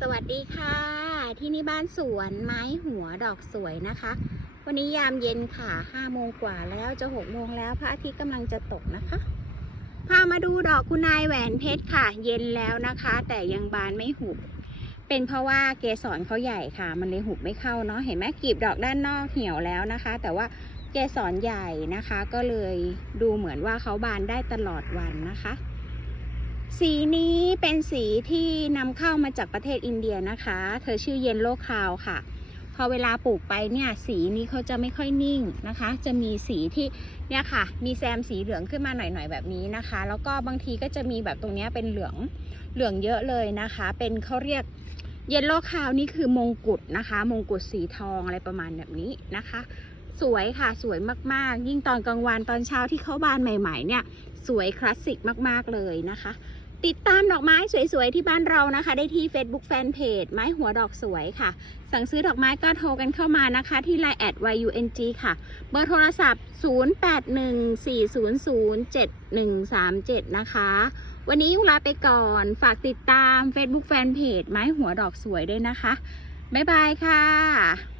สวัสดีค่ะ ที่นี่บ้านสวนไม้หัวดอกสวยนะคะ วันนี้ยามเย็นค่ะ5โมงกว่าแล้วจะ6โมงแล้วพระอาทิตย์กำลังจะตกนะคะ พามาดูดอกคุณนายแหวนเพชรค่ะ เย็นแล้วนะคะ แต่ยังบานไม่หุบ เป็นเพราะว่าเกสรเขาใหญ่ค่ะ มันเลยหุบไม่เข้าเนาะเห็นไหมกลีบดอกด้านนอกเหี่ยวแล้วนะคะ แต่ว่าเกสรใหญ่นะคะ ก็เลยดูเหมือนว่าเขาบานได้ตลอดวันนะคะ สีนี้เป็นสีที่นำเข้ามาจากประเทศอินเดียนะคะ เธอชื่อเยนโลคาวค่ะ พอเวลาปลูกไปเนี่ยสีนี้เขาจะไม่ค่อยนิ่งนะคะ จะมีสีที่เนี่ยค่ะ มีแซมสีเหลืองขึ้นมาหน่อยๆแบบนี้นะคะ แล้วก็บางทีก็จะมีแบบตรงเนี้ยเป็นเหลืองเหลืองเยอะเลยนะคะ เป็นเขาเรียกเยนโลคาวนี่คือมงกุฎนะคะ มงกุฎสีทองอะไรประมาณแบบนี้นะคะ สวยค่ะสวยมากๆ ยิ่งตอนกลางวันตอนเช้าที่เขาบานใหม่ ๆ เนี่ย สวยคลาสสิกมากๆเลยนะคะ ติดตามดอกไม้สวยๆ ที่บ้านเรานะคะ ได้ที่ Facebook Fanpage ไม้หัวดอกสวยค่ะ สั่งซื้อดอกไม้ก็โทรกันเข้ามานะคะ ที่ Line แอด YUNG ค่ะ เบอร์โทรศัพท์ 0814007137 นะคะ วันนี้ยุลาไปก่อน ฝากติดตาม Facebook Fanpage ไม้หัวดอกสวยด้วยนะคะ บ๊ายบายค่ะ